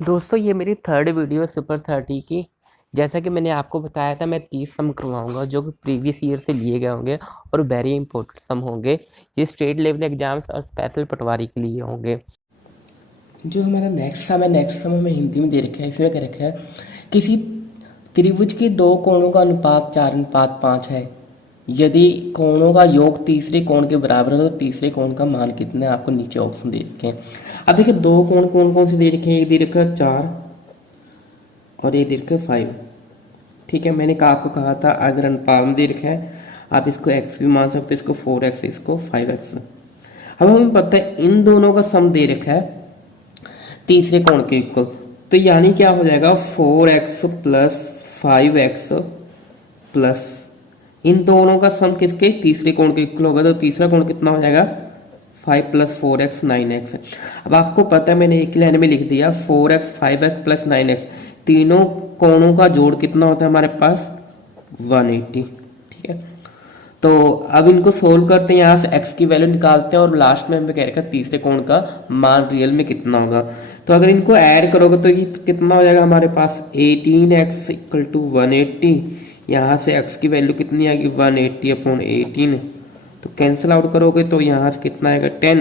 दोस्तों ये मेरी थर्ड वीडियो सुपर 30 की। जैसा कि मैंने आपको बताया था, मैं 30 सम करवाऊंगा जो कि प्रीवियस ईयर से लिए गए होंगे और वेरी इंपॉर्टेंट सम होंगे। ये स्टेट लेवल एग्जाम्स और स्पेशल पटवारी के लिए होंगे। जो हमारा नेक्स्ट सम है, नेक्स्ट सम हमें हिंदी में दे रखा है। इसमें क्या रखा है, किसी त्रिभुज के दो कोणों का अनुपात 4:5 है। यदि कोणों का योग तीसरे कोण के बराबर है तो तीसरे कोण का मान कितना है, आपको नीचे ऑप्शन दे रखे हैं। अब देखिए दो कोण कौन कौन से दे रखे हैं, एक दे रखा है 4 और एक दे रखा है 5। ठीक है, मैंने आपको कहा था अगर अनुपात में दे रखा है आप इसको x भी मान सकते हो, इसको 4x इसको 5x। अब हमें पता है इन दोनों का सम दे रखा है तीसरे कोण के इक्वल, तो यानी क्या हो जाएगा 4x प्लस 5x प्लस इन दोनों का सम किसके तीसरे कोण के इक्वल होगा, तो तीसरा कोण कितना हो जाएगा 5 प्लस 4x 9x। अब आपको पता है मैंने एक ही लाइन में लिख दिया 4x 5x प्लस 9x, तीनों कोणों का जोड़ कितना होता है हमारे पास 180। ठीक है, तो अब इनको सोल्व करते हैं, यहाँ से x की वैल्यू निकालते हैं और लास्ट में हमें कह रखा है तीसरे कोण का मान रियल में कितना होगा। तो अगर इनको ऐड करोगे तो ये कितना हो जाएगा हमारे पास 18x इक्वल टू 180। यहाँ से x की वैल्यू कितनी आएगी 180/18, तो कैंसिल आउट करोगे तो यहाँ से कितना आएगा 10।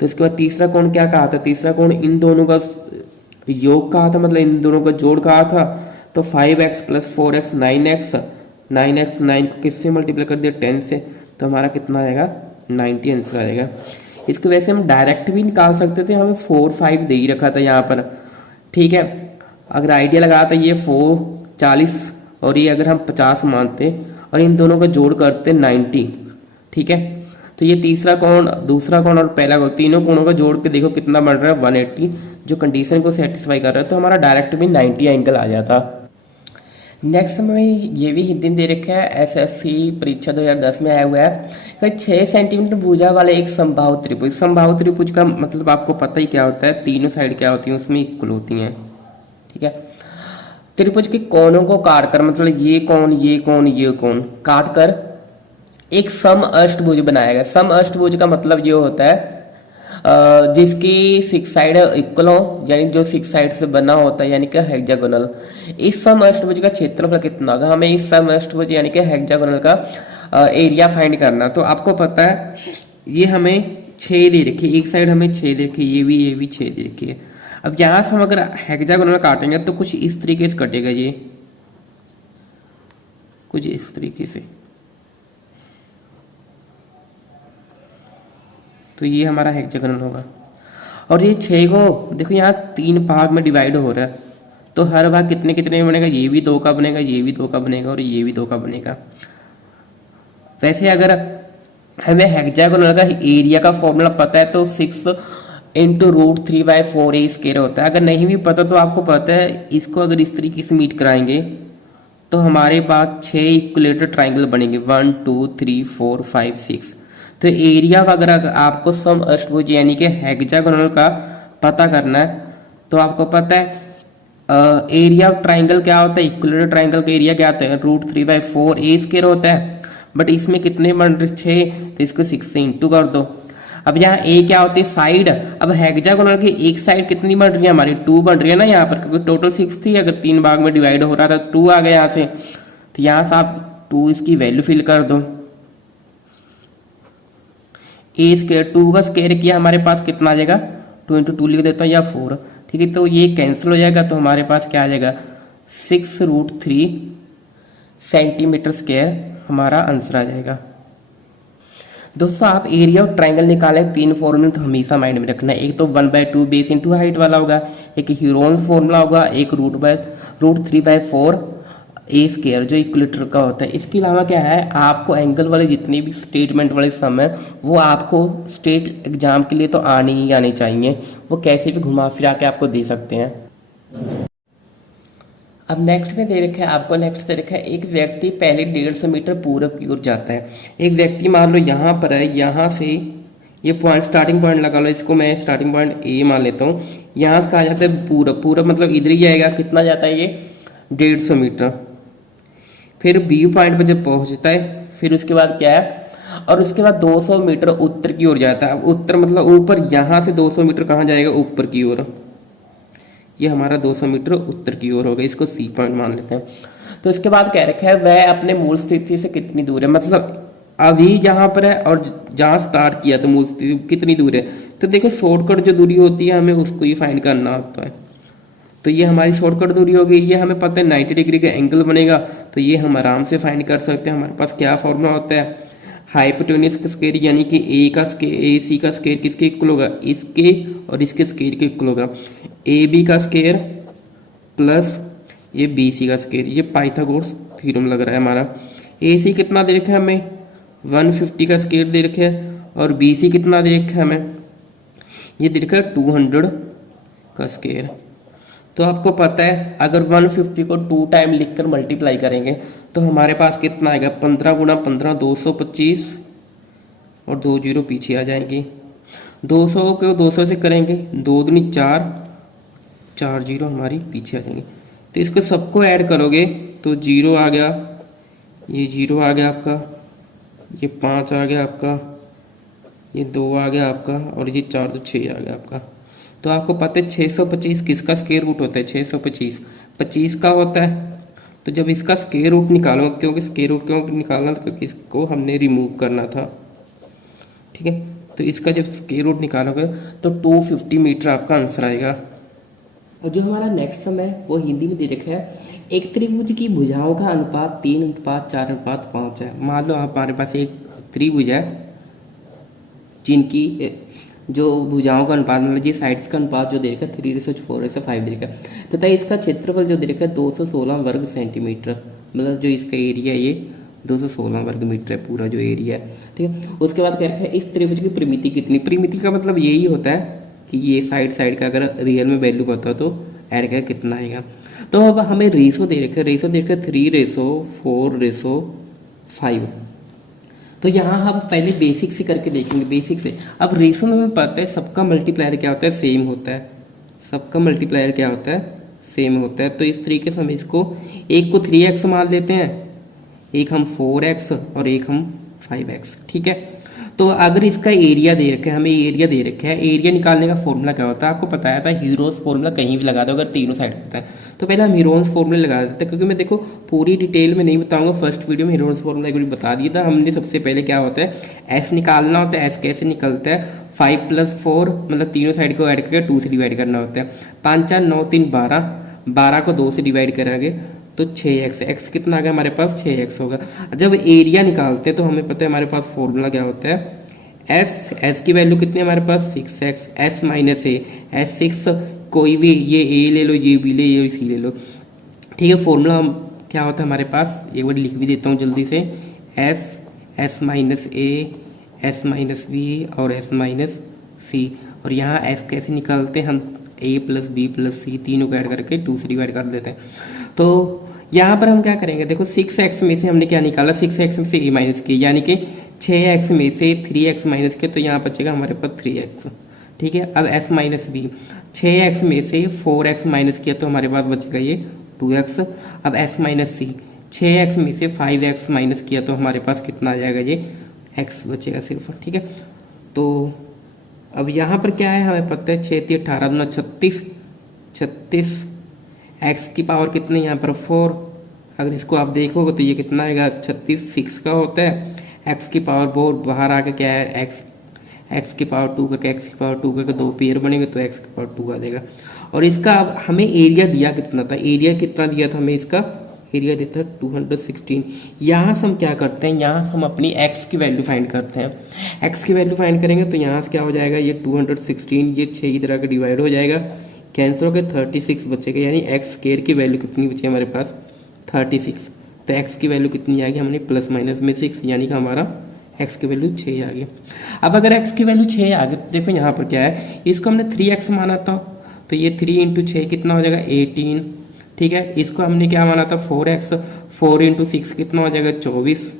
तो इसके बाद तीसरा कोण क्या कहा था, तीसरा कोण इन दोनों का योग कहा था, मतलब इन दोनों का जोड़ कहा था। तो 5x plus 4x 9x, 9x 9 को किससे मल्टीप्लाई कर दिया 10 से, तो हमारा कितना आएगा 90 आंसर आएगा। इसको वैसे हम डायरेक्ट भी निकाल सकते थे, हमें 4 5 दे ही रखा था यहाँ पर। ठीक है, अगर आइडिया लगा था ये 4 40 और ये अगर हम 50 मानते और इन दोनों का जोड़ करते 90। ठीक है, तो ये तीसरा कोण दूसरा कोण और पहला कोण तीनों कोणों का जोड़ के देखो कितना बन रहा है 180, जो कंडीशन को सेटिस्फाई कर रहा है, तो हमारा डायरेक्ट भी 90 एंगल आ जाता। नेक्स्ट में ये भी हिंदी में दे रखा है, एसएससी परीक्षा 2010 में आया हुआ है। 6 सेंटीमीटर भुजा वाले एक समबाहु त्रिभुज, समबाहु त्रिभुज का मतलब आपको पता ही क्या होता है, तीनों साइड क्या होती है उसमें इक्वल होती हैं। ठीक है, त्रिभुज के कोणों को काट कर, मतलब ये कोण ये कोण ये कोण काट कर एक सम अष्टभुज बनाया गया। सम अष्टभुज का मतलब ये होता है जिसकी 6 साइड इक्वल हो, यानी जो 6 साइड से बना होता है, यानी कि हेक्सागोनल। इस सम अष्टभुज का क्षेत्रफल कितना होगा, हमें इस सम अष्टभुज यानी कि हेक्सागोनल का एरिया फाइंड करना। तो आपको पता है ये हमें 6 दे रखी है, एक साइड हमें 6 दे रखी है, ये भी 6 दे रखी है। अब यहाँ से हम अगर हेक्सागोनल काटेंगे तो कुछ इस तरीके से कटेगा, ये कुछ इस तरीके से। तो ये हमारा हेक्सागोनल होगा और ये 6 को देखो यहाँ 3 भाग में डिवाइड हो रहा है, तो हर भाग कितने कितने बनेगा, ये भी 2 का बनेगा, ये भी 2 का बनेगा और ये भी 2 का बनेगा। वैसे अगर हमें हेक्सागोनल का एरिया का फॉर्मूला पता है तो 6 इंटू रूट 3/4a² होता है। अगर नहीं भी पता तो आपको पता है इसको अगर इस तरीके से मीट कराएंगे तो हमारे पास 6 इक्विलेटर ट्राइंगल बनेंगे, 1 2 3 4 5 6। तो एरिया अगर आपको सम अष्टभुज यानी कि हेक्सागोनल का पता करना है तो आपको पता है एरिया ऑफ ट्राइंगल क्या होता है, इक्विलेटर ट्राइंगल का एरिया क्या होता है √3/4a² होता है। बट इसमें कितने बन रहे 6, तो इसको 6 से इंटू कर दो। अब यहाँ ए क्या होती है साइड, अब हेक्सागोनल की एक साइड कितनी बन रही है हमारी 2 बन रही है ना यहाँ पर, क्योंकि टोटल 6 थी, अगर 3 भाग में डिवाइड हो रहा था 2 आ गया यहाँ से, तो यहाँ से आप 2 इसकी वैल्यू फिल कर दो। a², 2 का स्क्वायर किया हमारे पास कितना आ जाएगा 2 इंटू 2 लिख देता हूँ या 4। ठीक है, तो ये कैंसिल हो जाएगा, तो हमारे पास क्या आ जाएगा 6√3 सेंटीमीटर स्क्वायर हमारा आंसर आ जाएगा। दोस्तों आप एरिया ऑफ ट्राइंगल निकालें 3 फॉर्मूले तो हमेशा माइंड में रखना है। एक तो 1/2 बेस इंटू हाइट वाला होगा, एक ह्यूरोन्स फॉर्मूला होगा, एक √3/4a² जो इक्विलेटर का होता है। इसके अलावा क्या है, आपको एंगल वाले जितने भी स्टेटमेंट वाले सम है वो आपको स्टेट एग्जाम के लिए तो आने ही आने चाहिए, वो कैसे भी घुमा फिरा के आपको दे सकते हैं। अब नेक्स्ट में दे रखा है आपको, नेक्स्ट दे रखा है एक व्यक्ति पहले 150 मीटर पूरब की ओर जाता है। एक व्यक्ति मान लो यहाँ पर है, यहाँ से ये पॉइंट स्टार्टिंग पॉइंट लगा लो, इसको मैं स्टार्टिंग पॉइंट ए मान लेता हूँ। यहाँ से कहा जाता है पूरब, पूरब मतलब इधर ही आएगा, कितना जाता है ये 150 मीटर। फिर बी पॉइंट पर जब पहुँचता है फिर उसके बाद क्या है, और उसके बाद 200 मीटर उत्तर की ओर जाता है। उत्तर मतलब ऊपर, यहाँ से 200 मीटर कहाँ जाएगा ऊपर की ओर, ये हमारा 200 मीटर उत्तर की ओर होगा, इसको सी पॉइंट मान लेते हैं। तो इसके बाद कह रखा है वह अपने मूल स्थिति से कितनी दूर है, मतलब अभी जहाँ पर है और जहाँ स्टार्ट किया था मूल स्थिति कितनी दूर है। तो देखो शॉर्टकट जो दूरी होती है हमें उसको ही फाइंड करना होता है। तो ये हमारी शॉर्टकट दूरी हो गई, ये हमें पता है 90 डिग्री का एंगल बनेगा, तो ये हम आराम से फाइंड कर सकते हैं। हमारे पास क्या फॉर्मूला होता है, हाइपोटेन्यूज का स्क्वायर यानी कि ए का स्क्वायर ए सी का स्क्वायर किसके इक्वल होगा, इसके और इसके स्क्वायर के इक्वल होगा। ए बी का स्क्वायर प्लस ये बी सी का स्क्वायर, ये पाइथागोरस थ्योरम लग रहा है हमारा। ए सी कितना दे रखा है हमें 150 का स्क्वायर दे रखा है, और बी सी कितना दे रखा है हमें, ये दे रखा है 200 का स्क्वायर। तो आपको पता है अगर 150 को 2 टाइम लिखकर मल्टीप्लाई करेंगे तो हमारे पास कितना आएगा, 15 गुणा 15 225, और 2 जीरो पीछे आ जाएंगे। 200 को 200 से करेंगे, 2 दूनी 4, 4 जीरो हमारी पीछे आ जाएंगे। तो इसको सबको ऐड करोगे तो 0 आ गया, ये 0 आ गया आपका, ये 5 आ गया आपका, ये 2 आ गया आपका, और ये 4 तो 6 आ गया आपका। तो आपको पता है 625 किसका स्क्वायर रूट होता है, 625 25 का होता है। तो जब इसका स्क्वायर रूट निकालो, क्योंकि स्क्वायर रूट क्यों निकालना था, क्योंकि इसको हमने रिमूव करना था, ठीक है। तो इसका जब स्क्वायर रूट निकालोगे तो 250 मीटर आपका आंसर आएगा। और जो हमारा नेक्स्ट सम है वो हिंदी में दे रखा है, एक त्रिभुज की भुजाओं का अनुपात 3:4:5 है। मान लो हमारे पास एक त्रिभुज है जिनकी जो भुजाओं का अनुपात मतलब ये साइड्स का अनुपात जो दे रखा है 3:4:5 दे रखा है, तथा इसका क्षेत्रफल जो दे रखा है 216 वर्ग सेंटीमीटर, मतलब जो इसका एरिया है ये 216 वर्ग मीटर है पूरा जो एरिया है, ठीक है। उसके बाद क्या रखा है, इस त्रिभुज की परिमिति कितनी, परिमिति का मतलब यही होता है कि ये साइड का अगर रियल में वैल्यू पता तो ऐड का कितना आएगा। तो अब हमें रेशो दे रखा है, रेशो दे रखा है 3:4:5। तो यहाँ हम पहले बेसिक से करके देखेंगे, बेसिक से। अब रेशो में हमें पता है सबका मल्टीप्लायर क्या होता है, सेम होता है। सबका मल्टीप्लायर क्या होता है, सेम होता है। तो इस तरीके से हम इसको एक को 3x मान लेते हैं, एक हम 4x और एक हम 5x, ठीक है। तो अगर इसका एरिया दे रखा है, हमें एरिया दे रखा है, एरिया निकालने का फॉर्मूला क्या होता है आपको बताया था, हीरोज फॉर्मूला कहीं भी लगा दो अगर तीनों साइड होता है। तो पहले हम हीरोज फॉर्मूला लगा देते हैं, क्योंकि मैं देखो पूरी डिटेल में नहीं बताऊंगा, फर्स्ट वीडियो में हीरोज फॉर्मूला एक बार बता दिया था हमने। सबसे पहले क्या होता है, एस निकालना होता है। एस कैसे निकलता है, 5 + 4 मतलब तीनों साइड को ऐड करके 2 से डिवाइड करना होता है। 5 4 9 3 12, 12 को 2 से डिवाइड करेंगे तो 6x, x कितना आ गया हमारे पास 6x होगा। जब एरिया निकालते हैं तो हमें पता है हमारे पास फॉर्मूला क्या होता है, s की वैल्यू कितनी है हमारे पास 6x, s - a, s 6 कोई भी, ये a ले लो, ये b ले, ये c ले लो, ठीक है। फॉर्मूला क्या होता है हमारे पास, एक बार लिख भी देता हूँ जल्दी से, s - a, s - b और s - c। और यहाँ s कैसे निकालते हैं हम, a + b + c तीनों को ऐड करके 2 से डिवाइड कर देते हैं। तो यहाँ पर हम क्या करेंगे, देखो 6x में से हमने क्या निकाला, 6x में से a माइनस किया, यानी कि 6x में से 3x माइनस किया तो यहाँ बचेगा हमारे पास 3x, ठीक है। अब s - b, 6x में से 4x माइनस किया तो हमारे पास बचेगा ये 2x। अब s - c, 6x में से 5x माइनस किया तो हमारे पास कितना आ जाएगा, ये x बचेगा सिर्फ, ठीक है। तो अब यहाँ पर क्या है, हमें पता है 6 × 18 = 36, 36 x की पावर कितनी यहाँ पर 4। अगर इसको आप देखोगे तो ये कितना आएगा 36 6 का होता है, x की पावर 4 बाहर आके क्या है x की पावर 2 करके x की पावर 2 करके 2 पेयर बनेंगे तो x की पावर 2 आ जाएगा। और इसका अब हमें एरिया दिया कितना था, एरिया कितना दिया था हमें, इसका एरिया देता है 216। यहाँ से हम क्या करते हैं, यहाँ से हम अपनी x की वैल्यू फाइंड करते हैं। x की वैल्यू फाइंड करेंगे तो यहाँ से क्या हो जाएगा, ये 216, ये 6 की तरह का डिवाइड हो जाएगा, कैंसिल होकर 36 बचेगा, यानी एक्स स्क्वायर की वैल्यू कितनी बची हमारे पास 36। तो एक्स की वैल्यू कितनी आ गई, हमने प्लस माइनस में 6, यानी कि हमारा एक्स की वैल्यू 6 आ गई। अब अगर एक्स की वैल्यू 6 आ गई तो देखो यहाँ पर क्या है, इसको हमने 3x माना था तो ये 3 × 6 कितना हो जाएगा 18, ठीक है। इसको हमने क्या माना था 4x, 4 × 6 कितना हो जाएगा 24,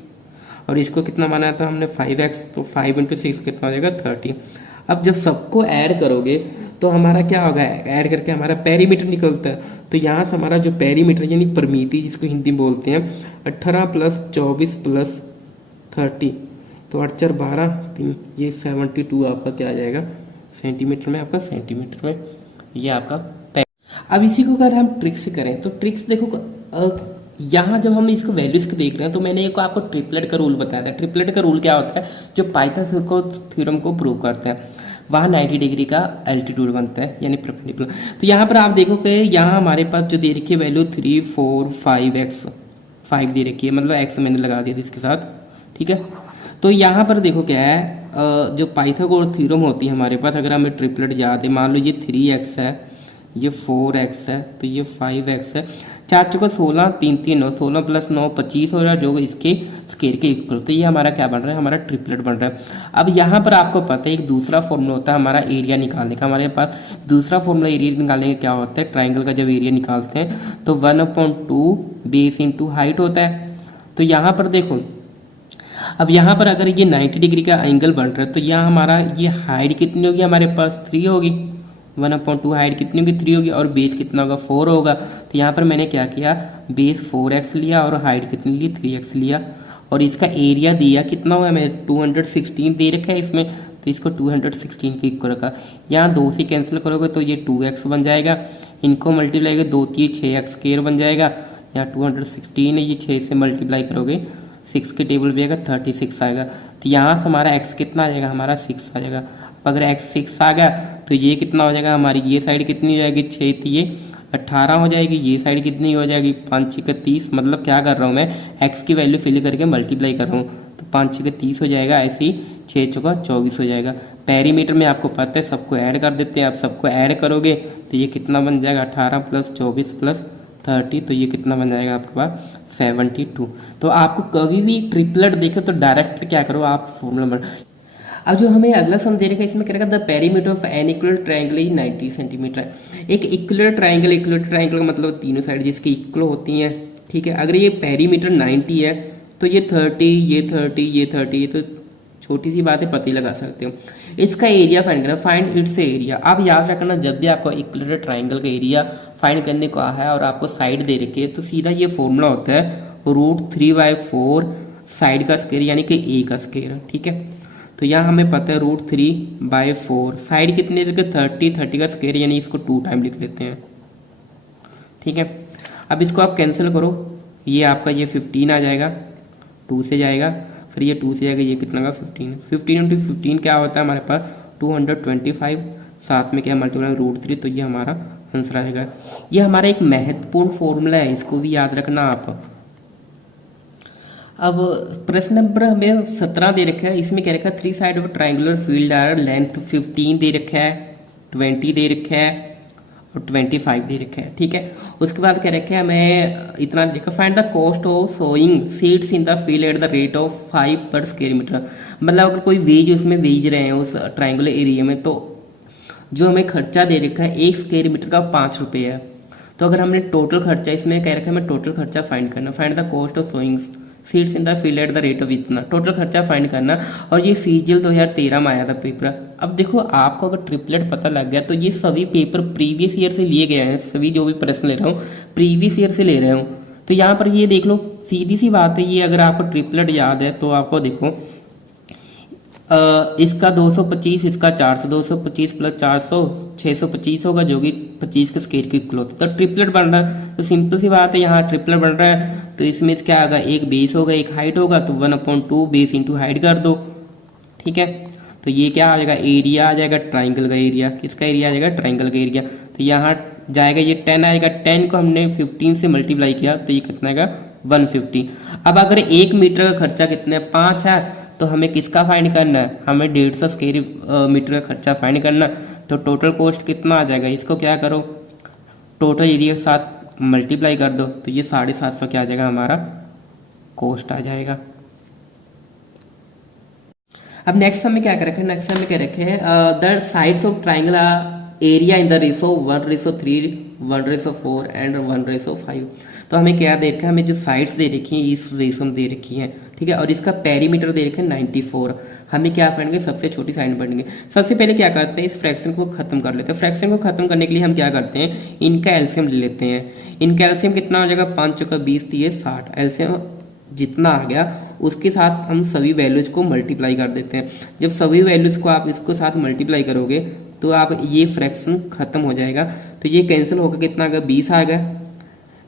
और इसको कितना माना था हमने 5x, तो 5 × 6 कितना हो जाएगा 30। अब जब सबको ऐड करोगे तो हमारा क्या होगा, ऐड करके हमारा पेरीमीटर निकलता है। तो यहाँ से हमारा जो पेरीमीटर यानी परिमिति जिसको हिंदी में बोलते हैं, 18 + 24 + 30, तो 8 4 12 3, ये 72 आपका क्या आ जाएगा सेंटीमीटर में, आपका सेंटीमीटर में ये आपका। अब इसी को अगर हम ट्रिक्स से करें तो ट्रिक्स देखो, यहाँ जब हम इसको वैल्यूज को देख रहे हैं तो मैंने एक आपको ट्रिपलेट का रूल बताया था। ट्रिपलेट का रूल क्या होता है, जो पाइथागोरस को थ्योरम को प्रूव करते हैं, वहाँ 90 डिग्री का एल्टीट्यूड बनता है यानी परपेंडिकुलर। तो यहाँ पर आप देखो कि यहाँ हमारे पास जो दे रखी है वैल्यू 3 4 5x 5 दे रखी है, मतलब x मैंने लगा दिया इसके साथ, ठीक है। तो यहाँ पर देखो क्या है, जो पाइथागोरस थ्योरम होती है हमारे पास, अगर हमें ट्रिपलेट याद है, मान लो ये 3x है, ये 4x है, तो ये 5x है, 4 चौका 16, 3 3 9, 16 + 9 25 हो रहा है, जो इसके स्केयर के इक्वल। तो ये हमारा क्या बन रहा है, हमारा ट्रिपलेट बन रहा है। अब यहाँ पर आपको पता है एक दूसरा फॉर्मूला होता है हमारा एरिया निकालने का। हमारे पास दूसरा फॉर्मूला एरिया निकालने का क्या होता है, ट्राइंगल का जब एरिया निकालते हैं तो 1/2 बेस इंटू हाइट होता है। तो यहाँ पर देखो, अब यहाँ पर अगर ये 90 डिग्री का एंगल बन रहा है तो यहाँ हमारा ये हाइट कितनी होगी, हमारे पास 3 होगी, 1/2 हाइट कितनी होगी, 3 होगी, और बेस कितना होगा, 4 होगा। तो यहाँ पर मैंने क्या किया, बेस 4x लिया और हाइट कितनी ली, 3x लिया, और इसका एरिया दिया कितना हुआ, मैं 216 दे रखा है इसमें, तो इसको 216 के इक्वल रखा। यहाँ 2 से कैंसिल करोगे तो ये 2x बन जाएगा, इनको मल्टीप्लाई करोगे 2 3 6x स्क्वायर बन जाएगा। यहाँ 216 है, ये 6 से मल्टीप्लाई करोगे 6 के टेबल भी आएगा 36 आएगा। तो यहाँ से हमारा x कितना आ जाएगा, हमारा 6 आ जाएगा। अगर x 6 आ गया तो ये कितना हो जाएगा, हमारी ये साइड कितनी हो जाएगी, 6 थी, ये 18 हो जाएगी, ये साइड कितनी हो जाएगी, 5 6 30। मतलब क्या कर रहा हूँ मैं, x की वैल्यू फिल करके मल्टीप्लाई कर रहा हूँ, तो 5 6 30 हो जाएगा, ऐसे ही 6 चौका 24 हो जाएगा। पेरीमीटर में आपको पता है सबको ऐड कर देते हैं, आप सबको ऐड करोगे तो ये कितना बन जाएगा, 18 + 24 + 30, तो ये कितना बन जाएगा आपके पास 72। तो आपको कभी भी ट्रिपलेट देखे तो डायरेक्ट क्या करो आप फॉर्मूला बना। अब जो हमें अगला सम दे रखा है इसमें क्या रहेगा, the perimeter of an equal triangle is 90 centimetre. एक इक्वल ट्राइंगल का मतलब तीनों साइड जिसकी इक्वल होती हैं, ठीक है। अगर ये पेरीमीटर 90 है तो ये 30, ये 30, ये 30, ये तो छोटी सी बात है, पता ही लगा सकते हो। इसका एरिया फाइंड करना, फाइंड इट्स एरिया। आप याद रखना जब भी आपको इक्वल ट्राइंगल का एरिया फाइंड करने को है और आपको साइड दे रखी है तो सीधा ये फॉर्मूला होता है √3/4 साइड का स्क्वायर यानी कि ए का स्क्वायर, ठीक है। तो यहाँ हमें पता है √3/4 साइड कितनी है, 30 का स्क्वायर यानी इसको 2 टाइम लिख लेते हैं, ठीक है। अब इसको आप कैंसिल करो, ये आपका ये 15 आ जाएगा, 2 से जाएगा, फिर ये 2 से जाएगा, ये कितना का 15 × 15 क्या होता है हमारे पास 225, साथ में क्या मल्टीप्लाई √3, तो ये हमारा आंसर आएगा। ये हमारा एक महत्वपूर्ण फॉर्मूला है, इसको भी याद रखना आप। अब प्रश्न नंबर हमें 17 दे रखा है, इसमें क्या रखा है, 3 side of triangular field are length 15 दे रखा है, 20 दे रखा है और 25 दे रखा है, ठीक है। उसके बाद क्या रखा है, हमें इतना देखा, find the cost of sowing seeds in the field at the rate of 5 per square metre. मतलब अगर कोई बीज उसमें बीज रहे हैं उस ट्राइंगुलर एरिया में, तो जो हमें खर्चा दे रखा है 1 स्क्वायर मीटर का 5 रुपये है। तो अगर हमने टोटल खर्चा इसमें कह रखा है, हमें टोटल खर्चा फाइंड करना, find the cost of sowing seeds in the field at the rate of इतना, टोटल खर्चा फाइंड करना। और ये सीजीएल 2013 में आया था पेपर। अब देखो आपको अगर ट्रिपलेट पता लग गया तो ये सभी पेपर प्रीवियस ईयर से लिए गए हैं, सभी जो भी प्रश्न ले रहा हूँ प्रीवियस ईयर से ले रहा हूँ। तो यहाँ पर ये देख लो, सीधी सी बात है, ये अगर आपको ट्रिपलेट याद है तो आपको देखो इसका 225, इसका 400, 225 + 400 625 होगा, जो कि 25 के स्क्वायर के इक्वल होता है। तो ट्रिपलेट बन रहा है, तो सिंपल सी बात है, यहाँ ट्रिपलेट बन रहा है तो इसमें क्या होगा, एक बेस होगा एक हाइट होगा, तो 1/2 बेस इंटू हाइट कर दो, ठीक है। तो ये क्या आ जाएगा, एरिया आ जाएगा ट्राइंगल का एरिया, किसका एरिया आ जाएगा, ट्राइंगल का एरिया। तो यहाँ जाएगा ये 10 आएगा, 10 को हमने 15 से मल्टीप्लाई किया तो ये कितना आएगा 150। अब अगर 1 मीटर का खर्चा कितना है, 5 है, तो हमें किसका फाइंड करना है, हमें 150 स्क्वायर मीटर का खर्चा फाइंड करना। तो टोटल कॉस्ट कितना आ जाएगा, इसको क्या करो टोटल एरिया के साथ मल्टीप्लाई कर दो, तो ये 750 क्या आ जाएगा, हमारा कॉस्ट आ जाएगा। अब नेक्स्ट हमें क्या कर रखे हैं, नेक्स्ट हमें क्या रखे हैं, the sides of triangle area in the ratio 1:3, 1:4 and 1:5। तो हमें क्या दे रखा है, हमें जो साइड्स दे रखी हैं इस रेशो में दे रखी हैं, ठीक है। और इसका पेरीमीटर दे रखे हैं 94। हमें क्या पढ़ेंगे, सबसे छोटी साइड पढ़ेंगे। सबसे पहले क्या करते हैं, इस फ्रैक्शन को खत्म कर लेते हैं। फ्रैक्शन को खत्म करने के लिए हम क्या करते हैं, इनका एलसीएम ले लेते हैं। इनका एलसीएम कितना हो जाएगा, 5 चौका 20 दिए 60। एलसीएम जितना आ गया उसके साथ हम सभी वैल्यूज को मल्टीप्लाई कर देते हैं। जब सभी वैल्यूज को आप इसको साथ मल्टीप्लाई करोगे तो आप ये फ्रैक्शन खत्म हो जाएगा। तो ये कैंसिल होकर कितना आ गया, 20 आ गया।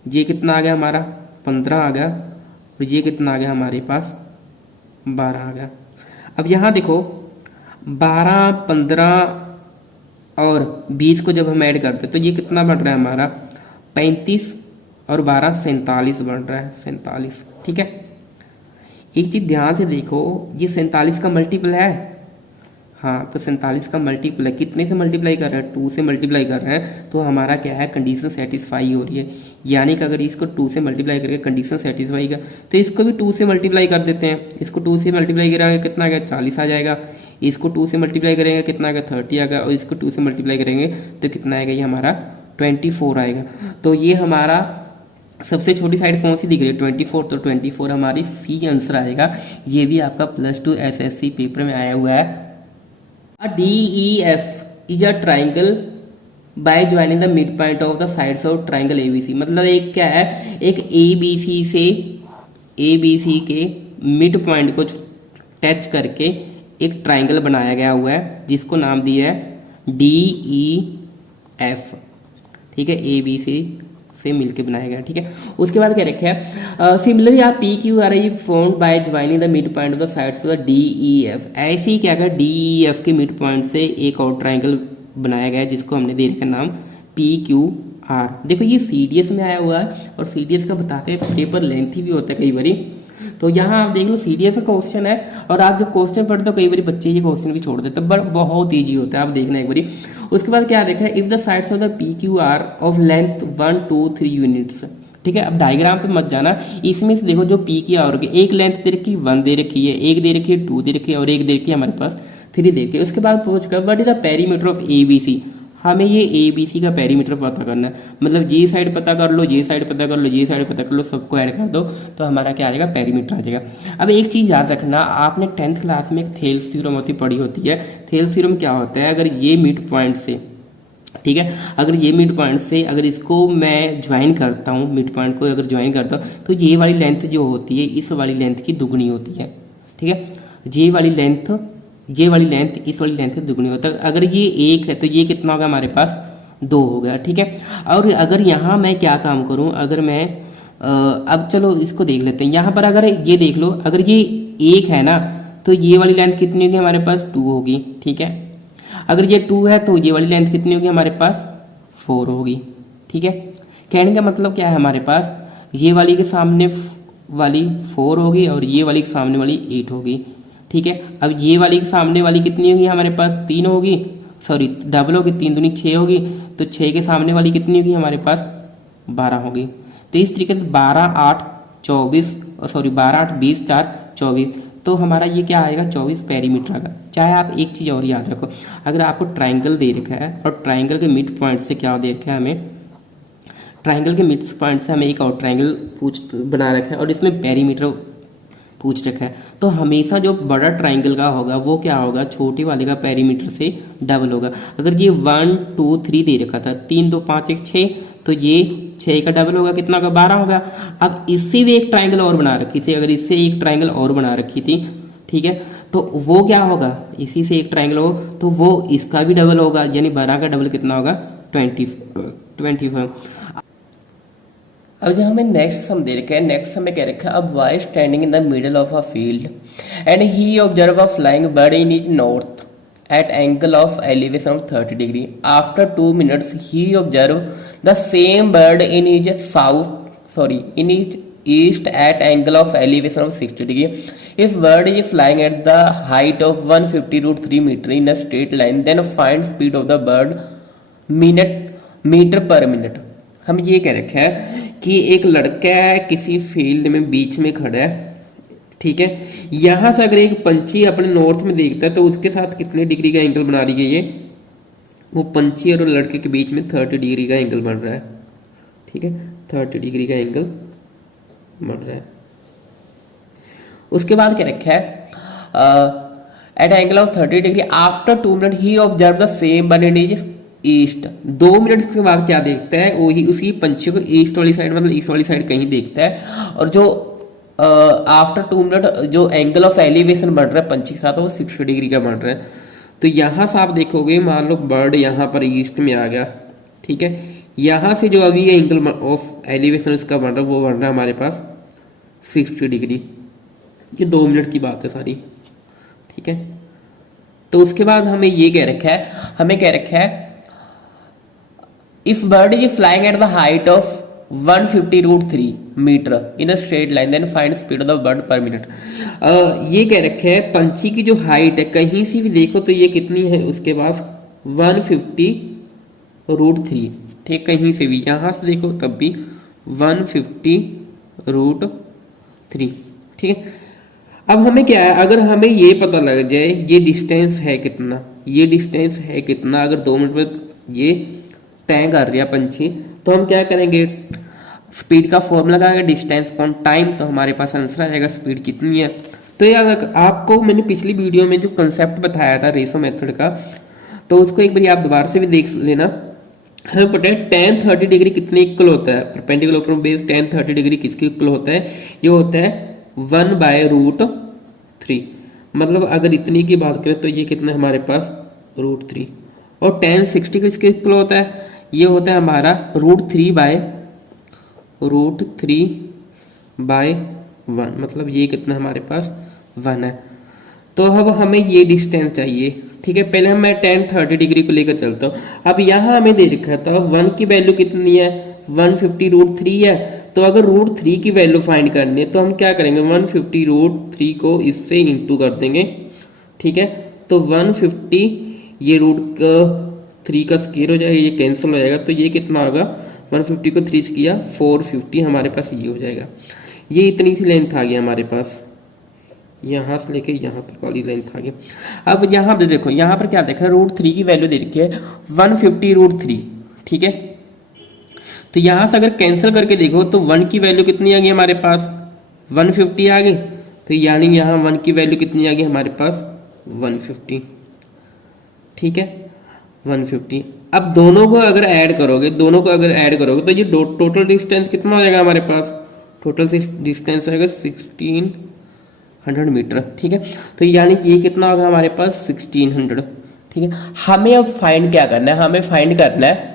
ये कितना आ गया हमारा, 15 आ गया। और ये कितना आ गया हमारे पास, 12 आ गया। अब यहाँ देखो 12, 15 और 20 को जब हम ऐड करते हैं तो ये कितना बन रहा है हमारा, 35 और 12 47 बन रहा है, 47। ठीक है, एक चीज़ ध्यान से देखो, ये 47 का मल्टीपल है। हाँ, तो 47 का मल्टीपल है, कितने से मल्टीप्लाई कर रहे हैं, 2 से मल्टीप्लाई कर रहे हैं। तो हमारा क्या है, कंडीशन सेटिस्फाई हो रही है। यानी कि अगर इसको 2 से मल्टीप्लाई करके कंडीशन सेटिस्फाई का, तो इसको भी 2 से मल्टीप्लाई कर देते हैं। इसको 2 से मल्टीप्लाई करेंगे कितना आ गया, 40 आ जाएगा। इसको 2 से मल्टीप्लाई करेंगे कितना आएगा, 30 आएगा। और इसको 2 से मल्टीप्लाई करेंगे तो कितना आएगा, ये हमारा 24 आएगा। तो ये हमारा सबसे छोटी साइड कौन सी दिख रही है, 24। तो 24 हमारी सी आंसर आएगा। ये भी आपका +2 SSC पेपर में आया हुआ है। A DEF is a triangle by joining the midpoint of the sides of triangle ABC। मतलब एक क्या है, एक ABC के मिड पॉइंट को टच करके एक ट्राइंगल बनाया गया हुआ है, जिसको नाम दिया है DEF। ठीक है, ABC से मिलके बनाया गया। ठीक है, उसके बाद क्या रखा है, सिमिलरली आप PQR found by joining the mid point of the sides of the DEF। ऐसे ही क्या कर, DEF के मिड पॉइंट से एक और ट्राइंगल बनाया गया है, जिसको हमने दे रखा नाम PQR। देखो ये CDS में आया हुआ है, और CDS का बताते हैं पेपर लेंथी भी होता है कई बारी। तो यहाँ आप देख लो CDS का क्वेश्चन है, और आप जब क्वेश्चन पढ़ते हो कई बार बच्चे ये क्वेश्चन भी छोड़ देते हैं, बट बहुत ईजी होता है, आप देखना एक बारी। उसके बाद क्या देखा है, if the sides of the PQR of length 1, 2, 3 units. ठीक है, अब डायग्राम पे मत जाना, इसमें से देखो जो PQR की एक लेंथ दे रखी, 1 दे रखी है, एक दे रखी है, 2 दे रखी है, और एक दे रखी है हमारे पास 3 दे रखी है। उसके बाद पूछ कर what is the perimeter of ABC। हमें ये ABC का पेरीमीटर पता करना है, मतलब ये साइड पता कर लो, ये साइड पता कर लो, ये साइड पता कर लो, सबको ऐड कर दो तो हमारा क्या आ जाएगा, पेरीमीटर आ जाएगा। अब एक चीज़ याद रखना, आपने 10th क्लास में एक थेल्स थ्योरम होती पढ़ी होती है। थेल्स थ्योरम क्या होता है, अगर ये मिड पॉइंट से, ठीक है, अगर ये मिड पॉइंट से अगर इसको मैं ज्वाइन करता हूँ, मिड पॉइंट को अगर ज्वाइन करता हूँ, तो ये वाली लेंथ जो होती है इस वाली लेंथ की दुगनी होती है। ठीक है, ये वाली लेंथ इस वाली लेंथ से दुगनी होता है। अगर ये 1 है तो ये कितना होगा हमारे पास, 2 हो गया। ठीक है, और अगर यहाँ मैं क्या काम करूँ, अगर मैं अब चलो इसको देख लेते हैं। यहाँ पर अगर ये देख लो, अगर ये 1 है ना, तो ये वाली लेंथ कितनी होगी हमारे पास, 2 होगी। ठीक है, अगर ये 2 है तो ये वाली लेंथ कितनी होगी हमारे पास, 4 होगी। ठीक है, कहने का मतलब क्या है, हमारे पास ये वाली के सामने वाली 4 होगी, और ये वाली के सामने वाली 8 होगी। ठीक है, अब ये वाली के सामने वाली कितनी होगी हमारे पास, 3 होगी, सॉरी डबल होगी, 3 दूनी 6 होगी, तो 6 के सामने वाली कितनी होगी हमारे पास, 12 होगी। तो इस तरीके से 12, 8, 24, सॉरी 12, 8, 20, 4, 24, तो हमारा ये क्या आएगा, 24 पेरीमीटर आएगा। चाहे आप एक चीज़ और याद रखो, अगर आपको ट्राइंगल दे रखा है और ट्राइंगल के मिड पॉइंट से क्या दे रखा है, हमें ट्राइंगल के मिड पॉइंट से हमें एक और ट्राइंगल बना रखा है, और इसमें पेरीमीटर पूछ रखा है, तो हमेशा जो बड़ा ट्राइंगल का होगा वो क्या होगा, छोटे वाले का पेरीमीटर से डबल होगा। अगर ये 1, 2, 3 दे रखा था, 3, 2, 5, 1, 6, तो ये 6 का डबल होगा, कितना होगा, 12 होगा। अब इससे भी एक ट्राइंगल और बना रखी थी, अगर इससे एक ट्राइंगल और बना रखी थी, ठीक है, तो वो क्या होगा, इसी से एक ट्राइंगल हो तो वो इसका भी डबल होगा, यानी 12 का डबल कितना होगा, 25। अब जो हमें नेक्स्ट सम दे रखा है, नेक्स्ट सम में क्या रखा है, अब boy standing in the middle of a field and he observe a flying bird in is north at angle of elevation of 30 degree. After 2 minutes he observed the same bird in his east at angle of elevation of 60 degree. If bird is flying at the height of 150√3 meter in a straight line, then find speed of the bird meter per minute. हम ये कह रखे हैं कि एक लड़का है किसी फील्ड में बीच में खड़ा है, ठीक है, यहां से अगर एक पंछी अपने नॉर्थ में देखता है तो उसके साथ कितने डिग्री का एंगल बना रही है, ये वो पंछी और लड़के के बीच में 30 डिग्री का एंगल बन रहा है। ठीक है, 30 डिग्री का एंगल बन रहा है। उसके बाद क्या रखा है, at angle of 30 degree after 2 minute ही observe the same bird in is east. 2 minute के बाद क्या देखता है, वही उसी पंछी को ईस्ट वाली साइड, मतलब ईस्ट वाली साइड कहीं देखता है, और जो आफ्टर 2 मिनट जो एंगल ऑफ एलिवेशन बढ़ रहा है पंछी के साथ वो 60 डिग्री का बढ़ रहा है। तो यहाँ से आप देखोगे, मान लो बर्ड यहाँ पर ईस्ट में आ गया, ठीक है, यहाँ से जो अभी एंगल ऑफ एलिवेशन उसका बन रहा है वो बन रहा है हमारे पास 60 डिग्री। ये 2 मिनट की बात है सारी, ठीक है। तो उसके बाद हमें ये कह रखा है, हमें कह रखा है if bird is flying at the height of 150√3 metre in a straight line then find speed of the bird per minute. ये कह रखे है पंछी की जो हाइट है कहीं से भी देखो तो ये कितनी है उसके पास 150√3, ठीक, कहीं से भी, यहाँ से देखो तब भी 150√3, ठीक है। अब हमें क्या है, अगर हमें ये पता लग जाए ये डिस्टेंस है कितना, ये डिस्टेंस है कितना, अगर 2 मिनट में ये तय कर रहा पंछी, तो हम क्या करेंगे, स्पीड का फॉर्मूला लगाएंगे डिस्टेंस अपॉन टाइम, तो हमारे पास आंसर आ जाएगा स्पीड कितनी है। तो यार आपको मैंने पिछली वीडियो में जो कंसेप्ट बताया था रेशो मेथड का, तो उसको एक बार आप दोबारा से भी देख लेना। हमें पता है tan 30 डिग्री कितने इक्वल होता है, perpendicular from base tan 30 degree किसके इक्वल होता है, ये होता है 1/√3। मतलब अगर इतनी की बात करें तो ये कितना है हमारे पास √3। और tan 60 किसके इक्वल होता है, ये होता है हमारा √3/1, मतलब ये कितना हमारे पास 1 है। तो अब हमें ये डिस्टेंस चाहिए, ठीक है। पहले मैं tan 30 डिग्री को लेकर चलता हूँ। अब यहाँ हमें दे रखा था 1 की वैल्यू कितनी है, 150√3 है। तो अगर √3 की वैल्यू फाइंड करनी है तो हम क्या करेंगे, 150√3 को इससे इंटू कर देंगे, ठीक है। तो 150 ये √3 का स्क्वायर हो जाएगा, ये कैंसिल हो जाएगा, तो ये कितना होगा, 150 को 3 से किया 450, हमारे पास ये हो जाएगा। ये इतनी सी लेंथ आ गई हमारे पास, यहाँ से लेके यहाँ तक वाली लेंथ आ गई। अब यहाँ पे देखो, यहाँ पर क्या देखा है, √3 की वैल्यू दे रखी है 150√3, ठीक है। तो यहाँ से अगर कैंसिल करके देखो तो 1 की वैल्यू कितनी आ गई हमारे पास, 150 आ गई। तो यानी यहाँ 1 की वैल्यू कितनी आ गई हमारे पास, 150, ठीक है, 150। अब दोनों को अगर ऐड करोगे, तो ये टोटल डिस्टेंस कितना हो जाएगा हमारे पास, टोटल डिस्टेंस आएगा 1600 मीटर, ठीक है। तो यानी ये कितना होगा हमारे पास 1600, ठीक है। हमें अब फाइंड क्या करना है, हमें फाइंड करना है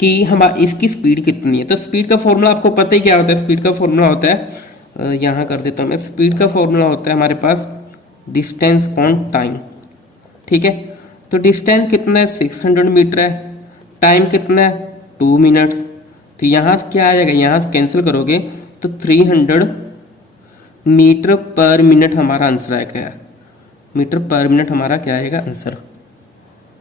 कि हम इसकी स्पीड कितनी है। तो स्पीड का फॉर्मूला आपको पता ही क्या होता है, स्पीड का फॉर्मूला होता है, यहाँ कर देता हूँ मैं, स्पीड का फॉर्मूला होता है हमारे पास डिस्टेंस अपॉन टाइम, ठीक है। तो डिस्टेंस कितना है 600 मीटर है, टाइम कितना है 2 मिनट्स। तो यहाँ से क्या आ जाएगा, यहाँ से कैंसिल करोगे तो 300 मीटर पर मिनट हमारा आंसर आएगा, मीटर पर मिनट हमारा क्या आएगा आंसर।